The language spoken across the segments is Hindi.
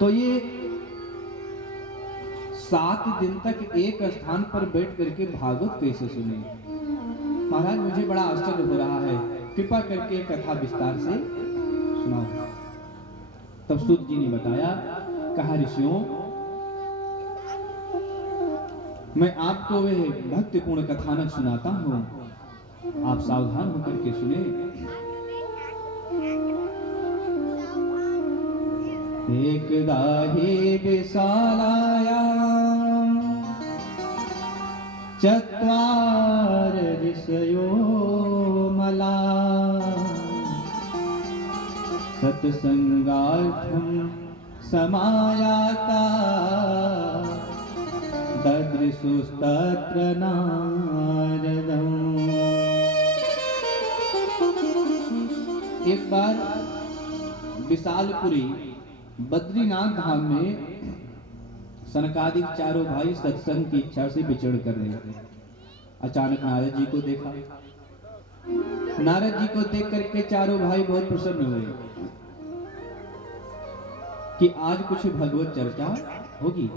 तो ये 7 दिन तक एक स्थान पर बैठ करके भागवत कैसे सुने? महाराज मुझे बड़ा आश्चर्य हो रहा है, कृपा करके कथा विस्तार से सुनाओ। तब सूत जी ने बताया, कहा ऋषियों, मैं आपको वह भक्तिपूर्ण कथानक सुनाता हूं, आप सावधान होकर के सुने। एकदा हि विशालायां चत्वार ऋषयो मला सत्संगार्थं समायाता ददृशुस्तत्र नारदम्। एक बार विशालपुरी बद्रीनाथ धाम में सनकादिक चारों भाई सत्संग की इच्छा से विचरण कर रहे थे। अचानक नारद जी को देखा। नारद जी को देख करके चारों भाई बहुत प्रसन्न हुए कि आज कुछ भगवत चर्चा होगी।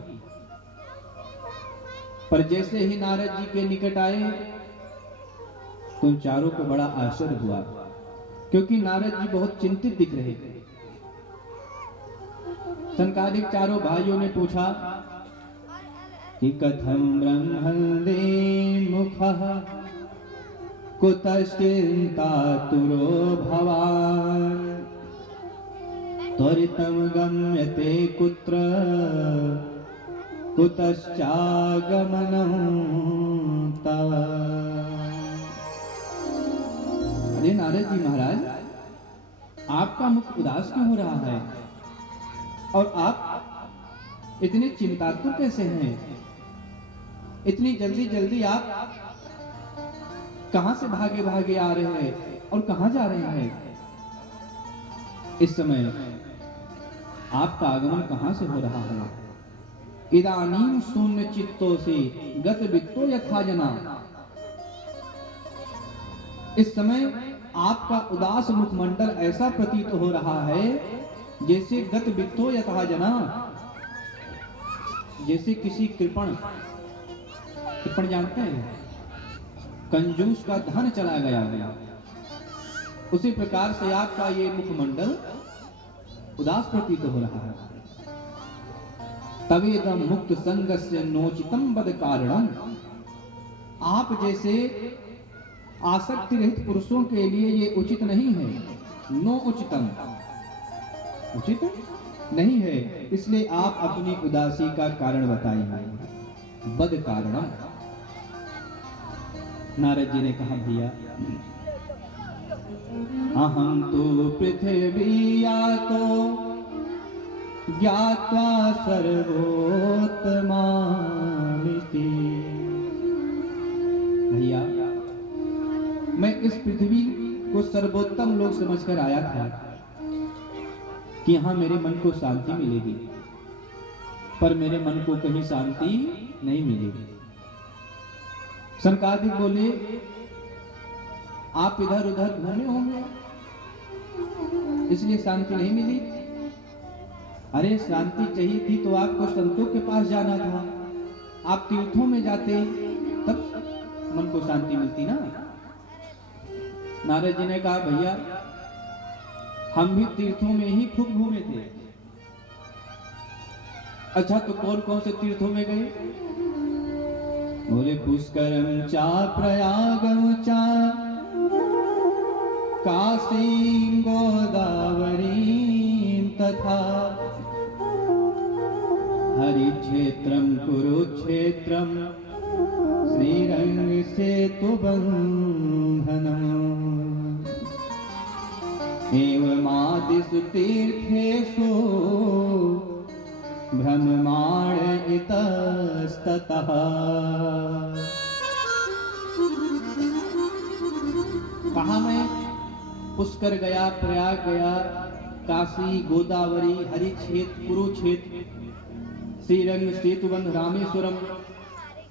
पर जैसे ही नारद जी के निकट आए तो उन चारों को बड़ा आश्चर्य हुआ, क्योंकि नारद जी बहुत चिंतित दिख रहे थे। सनकादिक चारों भाइयों ने पूछा कि कथम ब्रह्मन्दे मुखः कुतश्चिन्तातुरो भवान् त्वरितं गम्यते कुत्र कुतश्चागमनं तव। अरे नारद जी महाराज, आपका मुख उदास क्यों हो रहा है और आप इतने चिंतातुर कैसे हैं? इतनी जल्दी जल्दी आप कहां से भागे भागे आ रहे हैं और कहां जा रहे हैं? इस समय आपका आगमन कहां से हो रहा है? इदानीं शून्य चित्तो से गत वित्तो यथा जना। इस समय आपका उदास मुखमंडल ऐसा प्रतीत हो रहा है जैसे गत वित्तो यथा जना, जैसे किसी कृपण जानते हैं, कंजूस का धन चला गया, उसी प्रकार से आपका ये मुखमंडल उदास प्रतीत हो रहा है। तवेदम मुक्त संगस्य नोचितम बद कारणम। आप जैसे आसक्ति रहित पुरुषों के लिए ये उचित नहीं है। नो उचितम, उचित नहीं है, इसलिए आप अपनी उदासी का कारण बताइए। बद कारणम। नारद जी ने कहा, भैया अहम तो पृथ्वी तो ज्ञात्वा सर्वोत्तमामिति। भैया मैं इस पृथ्वी को सर्वोत्तम लोक समझकर आया था कि यहां मेरे मन को शांति मिलेगी, पर मेरे मन को कहीं शांति नहीं मिलेगी। सनकादिक बोले, आप इधर उधर घूमे होंगे इसलिए शांति नहीं मिली। अरे शांति चाहिए थी तो आपको संतों के पास जाना था, आप तीर्थों में जाते तब मन को शांति मिलती ना। नारद जी ने कहा, भैया हम भी तीर्थों में ही खूब घूमे थे। अच्छा तो कौन कौन से तीर्थों में गए? बोले पुष्करम चा प्रयागम चा काशी गोदावरी तथा हरिक्षेत्रम कुरुक्षेत्रम श्रीरंग सेतु बंधनम एवमादिषु तीर्थेषु भ्रममाण इतस्ततः। कहा मैं पुष्कर गया, प्रयाग गया, काशी, गोदावरी, हरिक्षेत्र, कुरुक्षेत्र, श्रीरंग, सेतुबंध, रामेश्वरम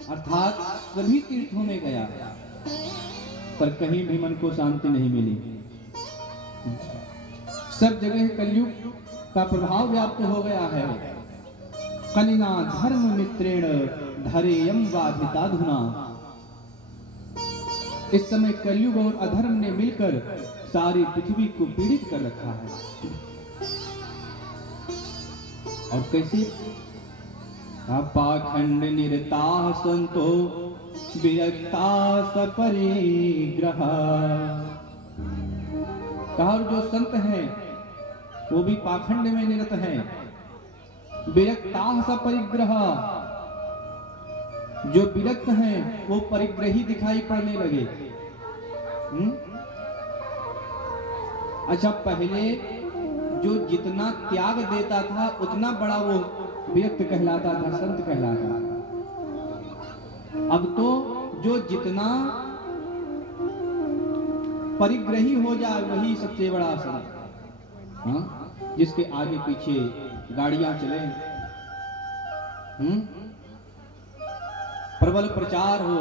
अर्थात सभी तीर्थों में गया, पर कहीं भी मन को शांति नहीं मिली। सब जगह कलयुग का प्रभाव व्याप्त हो गया है। कलिना धर्म मित्रेण धरेयम वाधिताधुना। इस समय कलयुग और अधर्म ने मिलकर सारी पृथ्वी को पीड़ित कर रखा है। और कैसे? पाखंड निरता संतो विरक्ता सपरिग्रह। कहा जो संत हैं वो भी पाखंड में निरत हैं। विरक्ता सपरिग्रह, जो विरक्त हैं वो परिग्रही दिखाई पड़ने लगे। अच्छा, पहले जो जितना त्याग देता था उतना बड़ा वो विरक्त कहलाता था, संत कहलाता था। अब तो जो जितना परिग्रही हो जाए वही सबसे बड़ा संत। हाँ? जिसके आगे पीछे गाड़ियां चले, प्रबल प्रचार हो,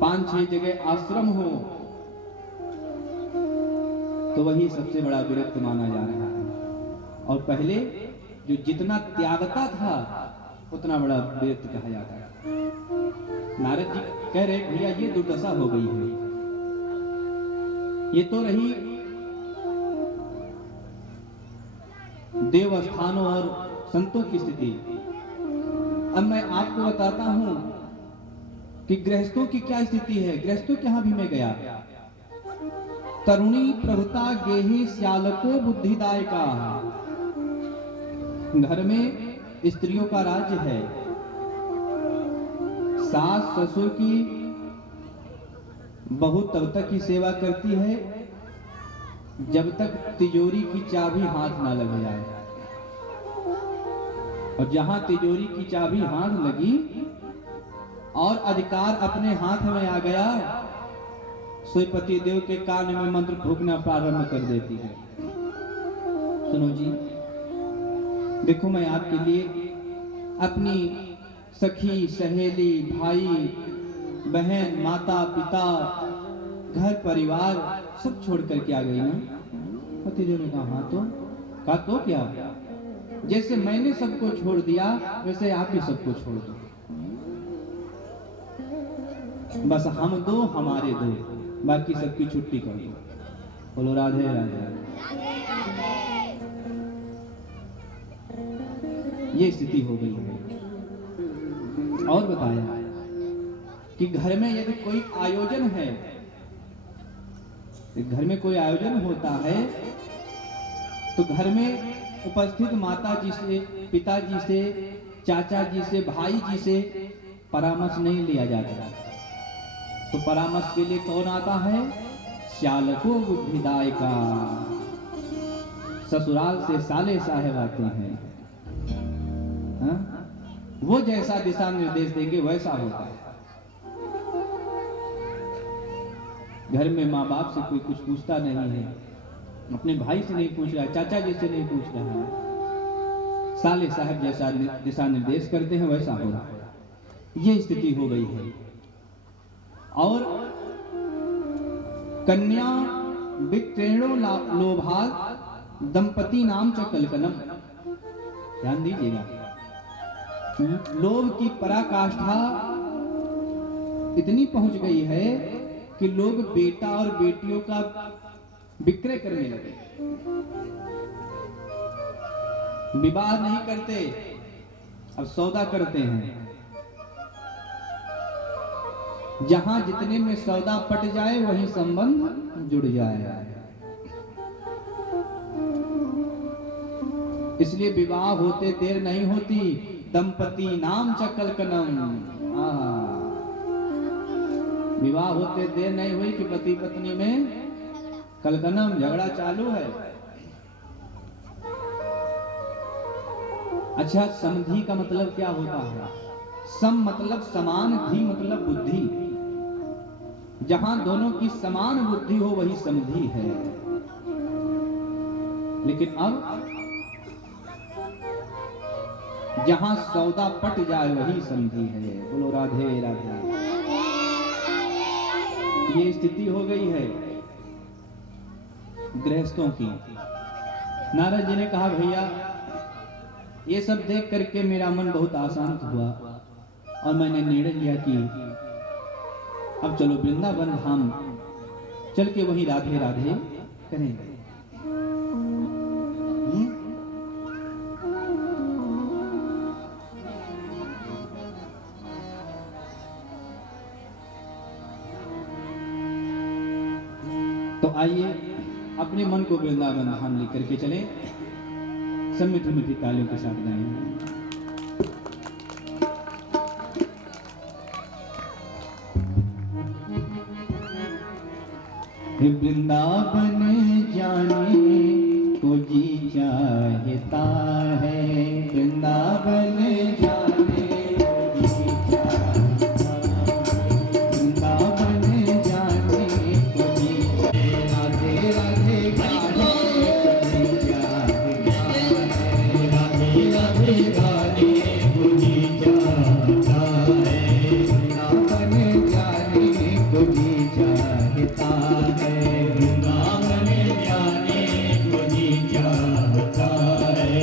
5-6 जगह आश्रम हो, तो वही सबसे बड़ा विरक्त माना जा रहा है। और पहले जो जितना त्यागता था उतना बड़ा विरक्त कहा जाता है। नारद जी कह रहे भैया ये दुर्दशा हो गई है। ये तो रही देवस्थानों और संतों की स्थिति। अब मैं आपको बताता हूं कि गृहस्थों की क्या स्थिति है। गृहस्थों के यहां भी मैं गया। तरुणी प्रभुता गेही श्यालको बुद्धिदायका। घर में स्त्रियों का राज्य है। सास ससुर की बहू तब तक की सेवा करती है जब तक तिजोरी की चाबी हाथ ना लग जाए। और जहां तिजोरी की चाबी हाथ लगी और अधिकार अपने हाथ में आ गया, पति देव के कान में मंत्र फूंकना प्रारंभ कर देती है। सुनो जी, देखो मैं आपके लिए अपनी सखी, सहेली, भाई, बहन, माता, पिता, घर परिवार सब छोड़ करके आ गई ना। पतिदेव ने कहा तो क्या? जैसे मैंने सबको छोड़ दिया वैसे आप भी सबको छोड़ दो। बस हम दो, हमारे दो, बाकी सबकी छुट्टी कर दो। बोलो राधे राधे। ये स्थिति हो गई है। और बताया कि घर में यदि कोई आयोजन है, घर में कोई आयोजन होता है तो घर में उपस्थित माता जी से, पिताजी से, चाचा जी से, भाई जी से परामर्श नहीं लिया जाता। तो परामर्श के लिए कौन आता है? श्यालको बुद्धिदायका। ससुराल से साले साहेब आते हैं। हा? वो जैसा दिशा निर्देश देंगे वैसा होता है। घर में माँ बाप से कोई कुछ पूछता नहीं है, अपने भाई से नहीं पूछ रहा है, चाचा जी से नहीं पूछ रहा है। साले साहब जैसा दिशा निर्देश करते हैं वैसा हो रहा है। ये स्थिति हो गई है। और कन्या विक्रेणो लोभात दंपति नाम च कलकलम। ध्यान दीजिएगा, लोभ की पराकाष्ठा इतनी पहुंच गई है कि लोग बेटा और बेटियों का विक्रय करने लगे। विवाह नहीं करते, अब सौदा करते हैं। जहां जितने में सौदा पट जाए वही संबंध जुड़ जाए। इसलिए विवाह होते देर नहीं होती। दंपति नाम च कलकलम। विवाह होते देर नहीं हुई कि पति पत्नी में कलकलम, झगड़ा चालू है। अच्छा, समधि का मतलब क्या होता है? सम मतलब समान, धी मतलब बुद्धि। जहां दोनों की समान बुद्धि हो वही समधि है। लेकिन अब जहां सौदा पट जाए वही समधि है। बोलो राधे राधे। ये स्थिति हो गई है। गृहस्थों की। नारद जी ने कहा भैया ये सब देख करके मेरा मन बहुत अशांत हुआ और मैंने निर्णय लिया कि अब चलो वृंदावन धाम चल के वहीं राधे राधे करेंगे। तो आइए अपने मन को वृंदावन धाम लेकर के चले, सब मीठी मीठी तालियों के साथ गाएंगे। वृंदावन जाने को जी चाहता है, वृंदावन जाने को जी चाहता है, वृंदावन जाने को जी राधे राधे गाने को जी चाहता है, राधे राधे गाने को जी चाहता है, वृंदावन जाने को जी चाहता है, वृंदावन जाने को जी चाहता है।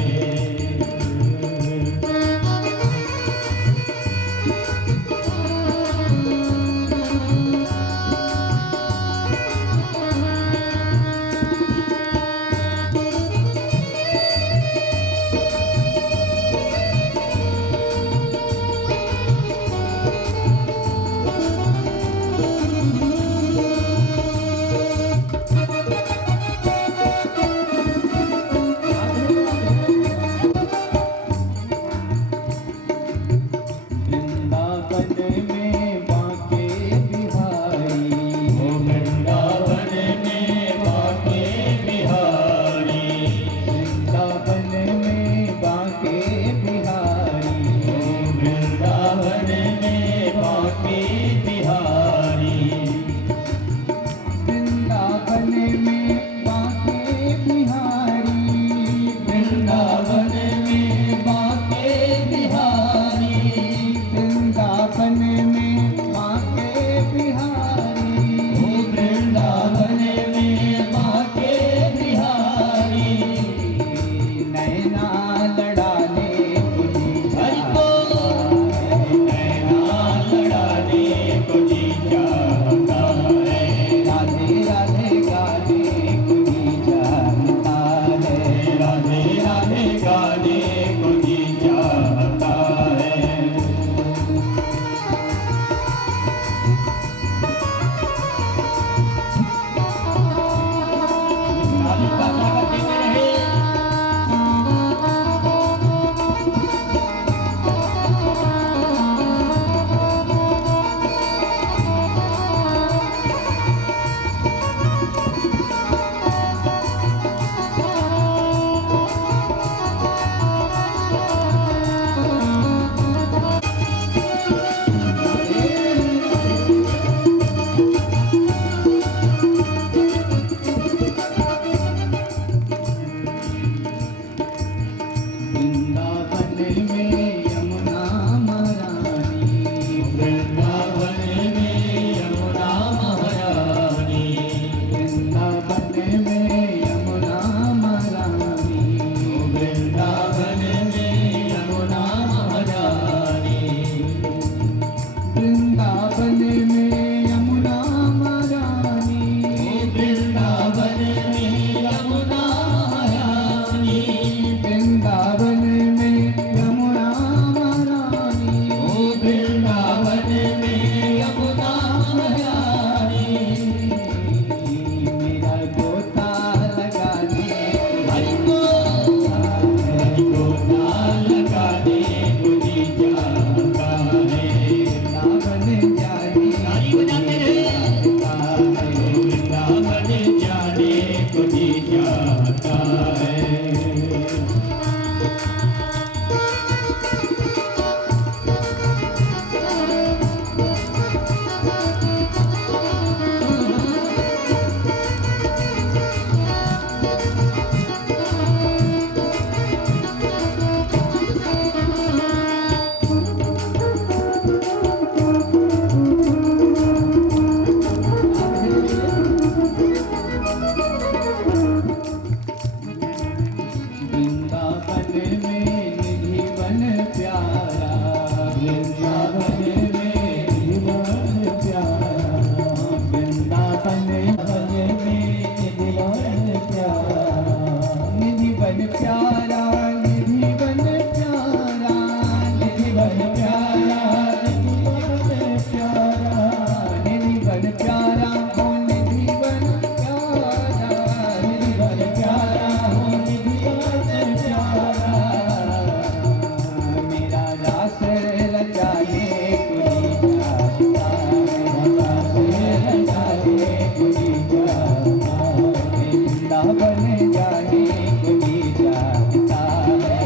रावण जाने कुछ चाहता है,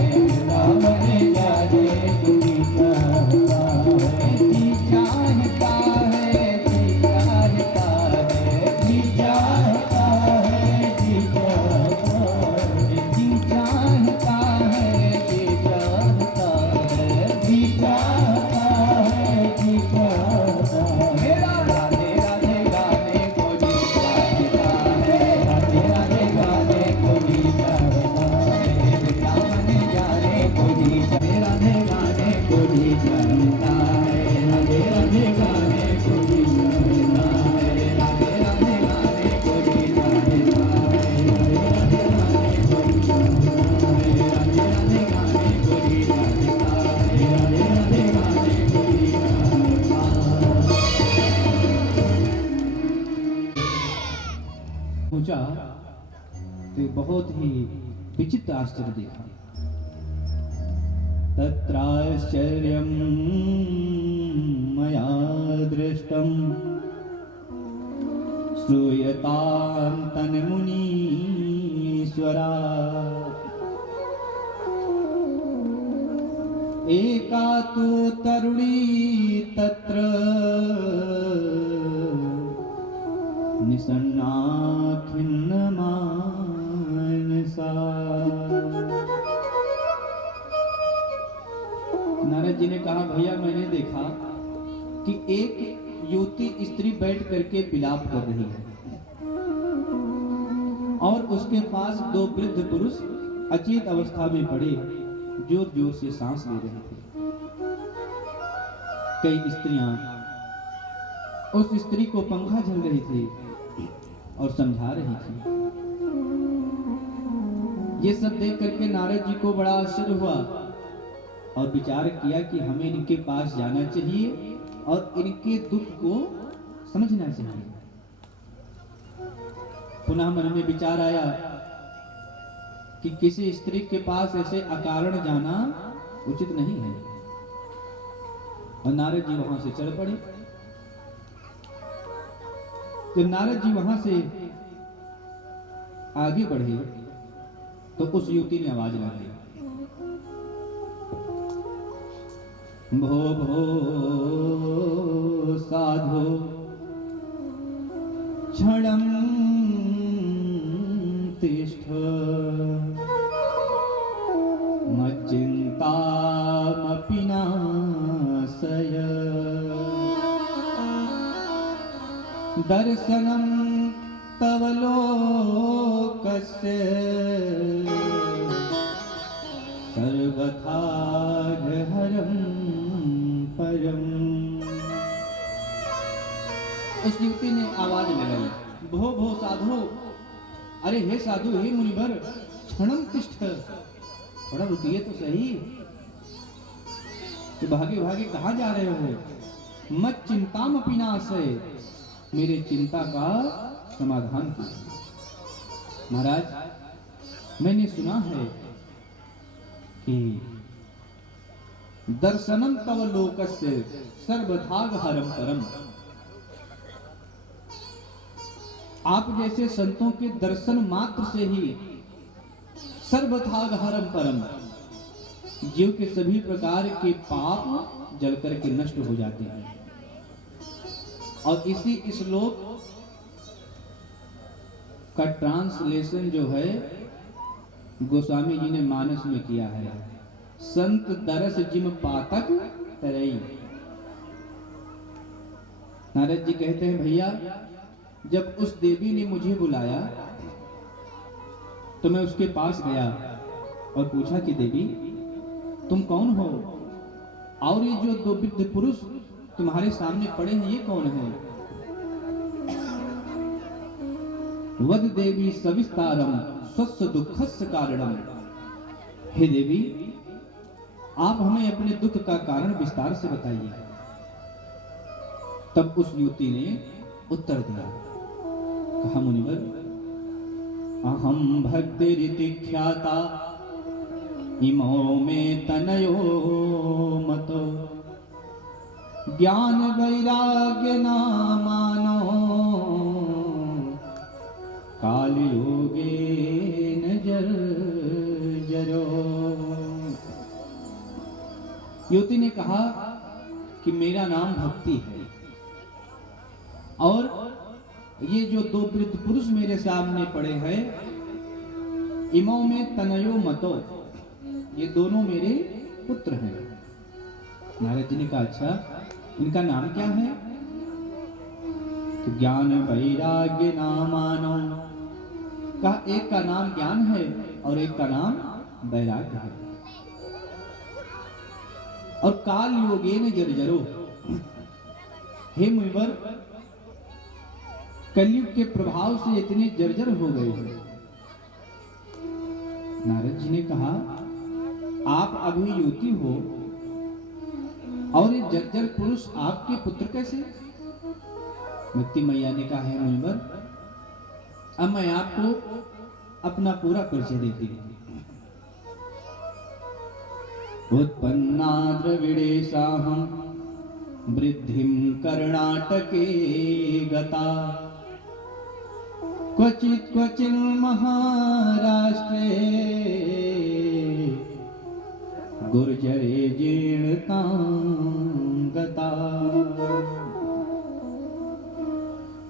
रावण जाने कुछ चाहता है, जी चाहता है, जी चाहता है, जी चाहता है, जी चाहता है, जी चाहता है, जी चाहता है, जी चाहता है, जी चाहता है। मेरा राधे राधे गाने को जी चाहता है, राधे राधे गाने को जी चाहता है, वृंदावन जाने को जी चाहता है, राधे गाने को जी चाहता है, राधे राधे गाने को जी चाहता है, राधे राधे गाने को जी चाहता है, राधे राधे गाने को जी चाहता है, राधे राधे गाने को जी चाहता है, राधे राधे गाने को जी चाहता है। पूछा तो बहुत ही विचित्र आश्चर्य देखा। तत्राश्चर्यं मया दृष्टं श्रूयतां तन्मुनीश्वरा एका तु तरुणी तत्र निसन्ना खिन्नमानसा। नारद जी ने कहा, भैया मैंने देखा कि एक युवती स्त्री बैठ करके विलाप कर रही है और उसके पास दो वृद्ध पुरुष अचेत अवस्था में पड़े जोर जोर से सांस ले रहे थे। कई स्त्रियां उस स्त्री को पंखा झल रही थी और समझा रही थी। ये सब देख करके नारद जी को बड़ा आश्चर्य हुआ और विचार किया कि हमें इनके पास जाना चाहिए और इनके दुख को समझना चाहिए। पुनः मन में विचार आया कि किसी स्त्री के पास ऐसे अकारण जाना उचित नहीं है और नारद जी वहां से चल पड़े। जब नारद जी वहां से आगे बढ़े तो उस युवती ने आवाज लगाई, भो भो साधो क्षणं तिष्ठ मच्चिन्तामपि नाशय दर्शनं तव लोकस्य सर्वथा हरं परम। उस युवती ने आवाज लगाई, भो भो साधो, अरे हे साधु, हे मुनिवर, क्षणम तिष्ठ, थोड़ा रुकिए तो सही, तो भागे भागे कहाँ जा रहे हो? मत चिंताम अपि नाशय, मेरे चिंता का समाधान कीजिए। महाराज, मैंने सुना है कि दर्शनम तव लोकस्य सर्वथाग हरम परम, आप जैसे संतों के दर्शन मात्र से ही सर्वथाग हरम परम, जीव के सभी प्रकार के पाप जल करके नष्ट हो जाते हैं। और इसी श्लोक का ट्रांसलेशन जो है गोस्वामी जी ने मानस में किया है, संत दरस जिम पातक तरई। नारद जी कहते हैं, भैया जब उस देवी ने मुझे बुलाया तो मैं उसके पास गया और पूछा कि देवी तुम कौन हो, और ये जो दो वृद्ध पुरुष तुम्हारे सामने पड़े हैं ये कौन है? वद देवी सविस्तारम स्वस्य दुखस्य कारणम, हे देवी आप हमें अपने दुख का कारण विस्तार से बताइए। तब उस युवती ने उत्तर दिया, कहा, मुनिवर अहम भक्तिरिति ख्याता इमो में तनयो मतो ज्ञान वैराग्य नामानो काल योगे युवती ने कहा कि मेरा नाम भक्ति है और ये जो दो वृद्ध पुरुष मेरे सामने पड़े हैं, इमो में तनयो मतो, ये दोनों मेरे पुत्र हैं। नारद जी ने कहा अच्छा, इनका नाम क्या है? तो ज्ञान वैराग्य नामानो, कहा एक का नाम ज्ञान है और एक का नाम वैराग्य है। और काल योगेन जर्जरो, हे मुनिवर, कलयुग के प्रभाव से इतने जर्जर हो गए हैं। नारद जी ने कहा आप अभी युवती हो और ये जर्जर पुरुष आपके पुत्र कैसे? मुक्ति मैया ने कहा है मुनिवर, अब मैं आपको अपना पूरा परिचय देती हूँ। उत्पन्ना द्रविडेशाहं वृद्धिं कर्णाटके गता, क्वचित् क्वचिन् महाराष्ट्रे गुर्जरे जीर्णतां गता।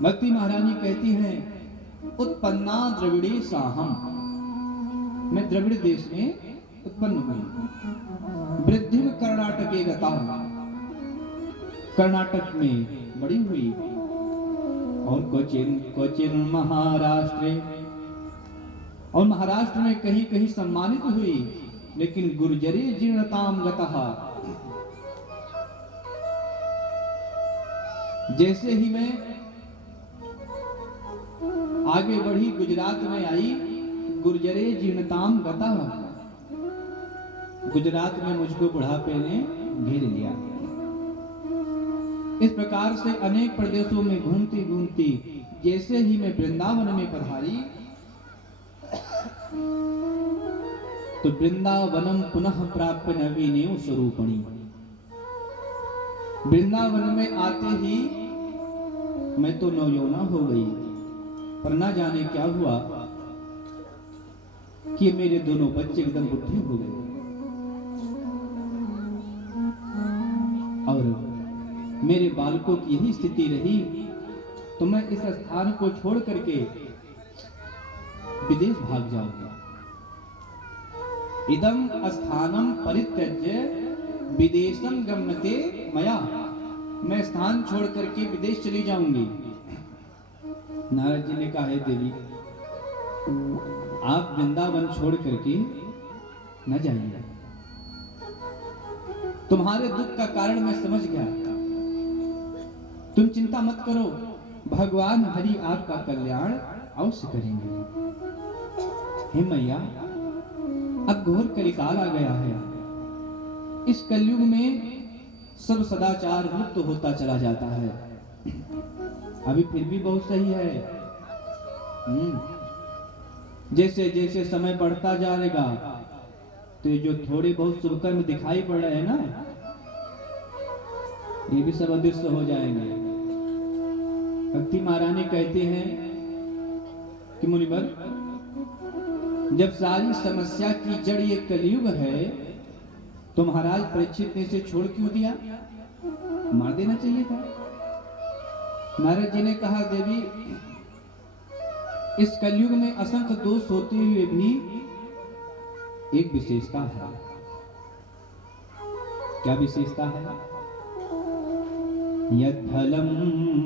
भक्ति महारानी कहती हैं, उत्पन्ना द्रविडेशाहं, मैं द्रविड़ देश में उत्पन्न हुई। वृद्धिम कर्णाटके गता, कर्नाटक में बड़ी हुई। और क्वचिन क्वचिन महाराष्ट्र, और महाराष्ट्र में कहीं कहीं सम्मानित हुई। लेकिन गुर्जरे जीर्णताम गतः, जैसे ही मैं आगे बढ़ी गुजरात में आई, गुर्जरे जीर्णताम गतः, गुजरात में मुझको बुढ़ापे ने घेर लिया। इस प्रकार से अनेक प्रदेशों में घूमती घूमती जैसे ही मैं वृंदावन में पधारी, तो वृंदावनम पुनः प्राप्य नवीनेव स्वरूपणी, वृंदावन में आते ही मैं तो नवयौवना हो गई। पर ना जाने क्या हुआ कि मेरे दोनों बच्चे एकदम बुढ़े हो गए और मेरे बालकों की यही स्थिति रही। तो मैं इस स्थान को छोड़ करके विदेश भाग जाऊंगा। इदम स्थानम परित्यज्य विदेशम गम्यते मया, मैं स्थान छोड़ करके विदेश चली जाऊंगी। नारद जी ने कहा है देवी, आप वृंदावन छोड़ करके न जाइए, तुम्हारे दुख का कारण मैं समझ गया। तुम चिंता मत करो, भगवान हरि आपका कल्याण अवश्य करेंगे। हे मैया, अब घोर कलिकाल आ गया है। इस कलयुग में सब सदाचार लुप्त होता चला जाता है। अभी फिर भी बहुत सही है। जैसे जैसे समय बढ़ता जाएगा तो ये जो थोड़े बहुत शुभ कर्म दिखाई पड़ रहे हैं ना, ये भी सब अदृश्य हो जाएंगे। भक्ति महारानी कहते हैं कि मुनिवर, जब सारी समस्या की जड़ ये कलयुग है, तो महाराज परीक्षित ने इसे छोड़ क्यों दिया? मार देना चाहिए था। नारद जी ने कहा, देवी, इस कलयुग में असंख्य दोष होते हुए भी एक विशेषता है। क्या विशेषता है? यत् फलम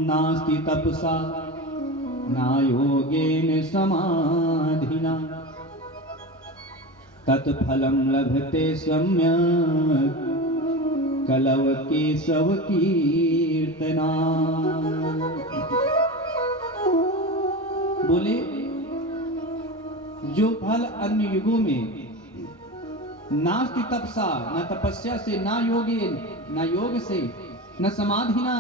नास्ति तपसा न योगेन समाधिना तत् फलम लभते सम्यक् कलव केशव कीर्तना। बोले, जो फल अन्य युगों में नास्ति तपसा, न तपस्या से, ना योगेन, न योग से, न समाधिना,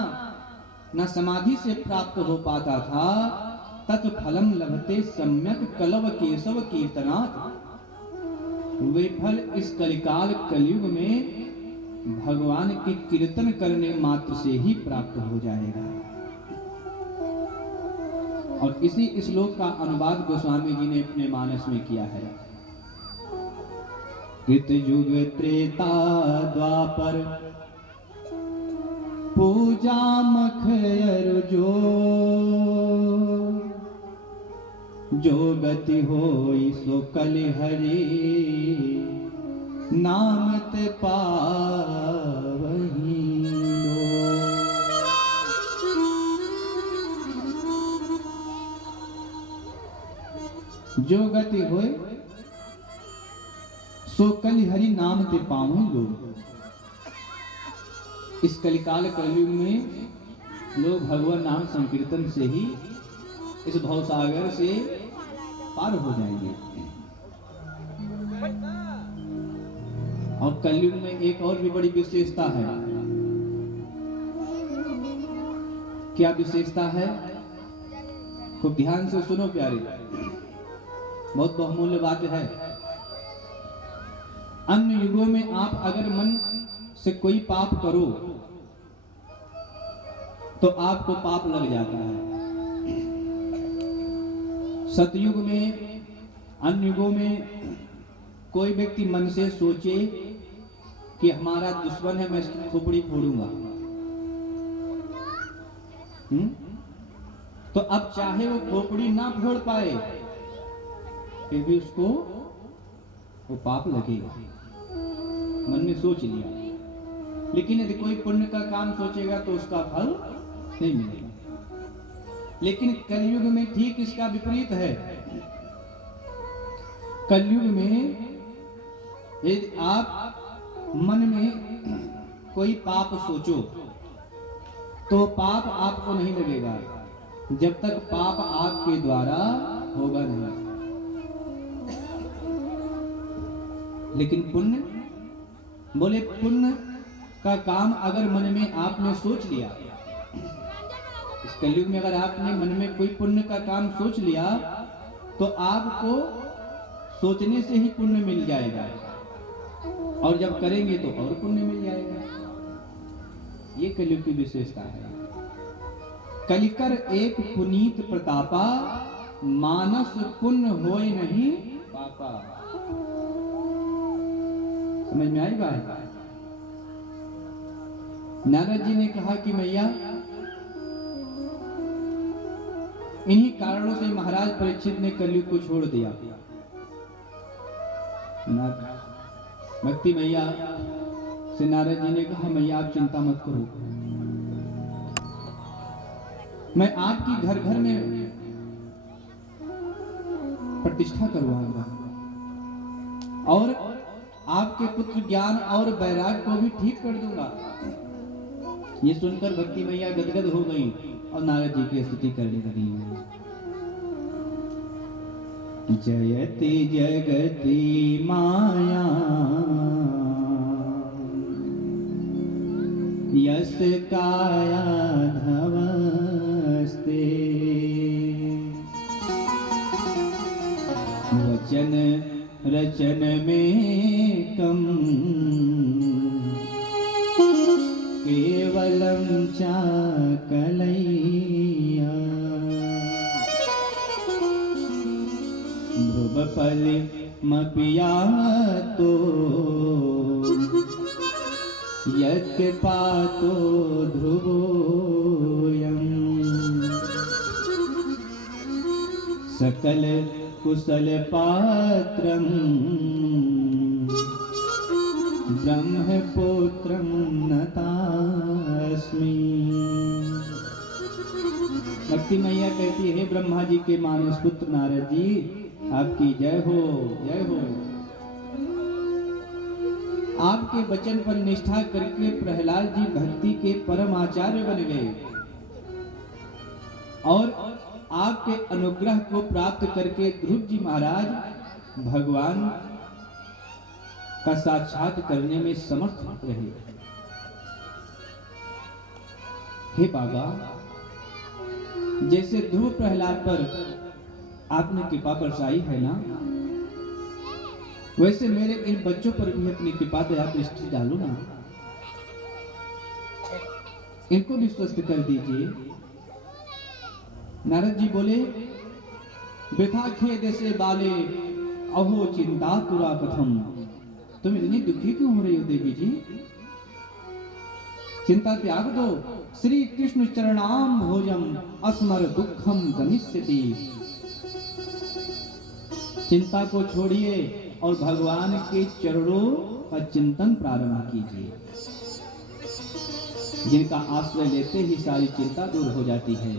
न समाधि से प्राप्त हो पाता था, तत् फलम लभते सम्यक कलव केशव कीर्तनात्, वे फल इस कलिकाल कलयुग में भगवान के कीर्तन करने मात्र से ही प्राप्त हो जाएगा। और इसी श्लोक का अनुवाद गोस्वामी जी ने अपने मानस में किया है। कृतयुग त्रेता द्वापर पूजा मखयर जो गति होई सो कलिहरि नाम ते पावहीं लो। जो गति होए सो कलिहरि नाम ते पावहीं लो। इस कलिकाल कलयुग में लोग भगवान नाम संकीर्तन से ही इस भवसागर से पार हो जाएंगे। और कलयुग में एक और भी बड़ी विशेषता है। क्या विशेषता है? खूब ध्यान से सुनो प्यारे, बहुत बहुमूल्य बात है। अन्य युगों में आप अगर मन से कोई पाप करो तो आपको पाप लग जाता है। सतयुग में, अन्य युगों में कोई व्यक्ति मन से सोचे कि हमारा दुश्मन है, मैं इसकी खोपड़ी फोड़ूंगा, तो अब चाहे वो खोपड़ी ना फोड़ पाए फिर भी उसको वो पाप लगेगा। मन में सोच लिया। लेकिन यदि कोई पुण्य का काम सोचेगा तो उसका फल नहीं मिलेगा। लेकिन कलयुग में ठीक इसका विपरीत है। कलयुग में यदि आप मन में कोई पाप सोचो तो पाप आपको नहीं लगेगा जब तक पाप आपके द्वारा होगा नहीं। लेकिन पुण्य, बोले पुण्य का काम अगर मन में आपने सोच लिया, इस कलयुग में अगर आपने मन में कोई पुण्य का काम सोच लिया तो आपको सोचने से ही पुण्य मिल जाएगा, और जब करेंगे तो और पुण्य मिल जाएगा। ये कलयुग की विशेषता है। कलिकर एक पुनीत प्रतापा, मानस पुण्य होय नहीं पापा। समझ में आई बात? नारद जी ने कहा कि मैया, इन्हीं कारणों से महाराज परीक्षित ने कलयुग को छोड़ दिया। भक्ति मैया से नारद जी ने कहा, मैया आप चिंता मत करो, मैं आपकी घर घर में प्रतिष्ठा करवाऊंगा और आपके पुत्र ज्ञान और वैराग्य को भी ठीक कर दूंगा। ये सुनकर भक्ति मैया गदगद हो गई और नारद जी की स्तुति करने लगी। जयति जगति माया यस काया धवस्ते, वचन रचन में कम केवलम चाकलैया, ध्रुवफल मपिया तो यज्ञ पातो ध्रुवोयम, सकल कुशल पात्रम ब्रह्मपुत्रम नतास्मि। भक्ति मैया कहती है, ब्रह्मा जी के मानस पुत्र नारद जी आपकी जय हो, जय हो। आपके वचन पर निष्ठा करके प्रहलाद जी भक्ति के परम आचार्य बन गए और आपके अनुग्रह को प्राप्त करके ध्रुव जी महाराज भगवान का साक्षात करने में समर्थ रहे। हे बाबा, जैसे ध्रुव प्रहलाद पर आपने कृपा बरसाई है ना, वैसे मेरे इन बच्चों पर भी अपनी कृपा दया दृष्टि डालो ना, इनको भी स्वस्थ कर दीजिए। नारद जी बोले, वृथा खेद से बाले अहो चिंता तुरा कथम, तुम इतनी दुखी क्यों हो रही हो देवी जी? चिंता त्याग दो। श्री कृष्ण चरणाम भोजम अस्मर दुखम गमिष्यति। चिंता को छोड़िए और भगवान के चरणों का चिंतन प्रारंभ कीजिए, जिनका आश्रय लेते ही सारी चिंता दूर हो जाती है।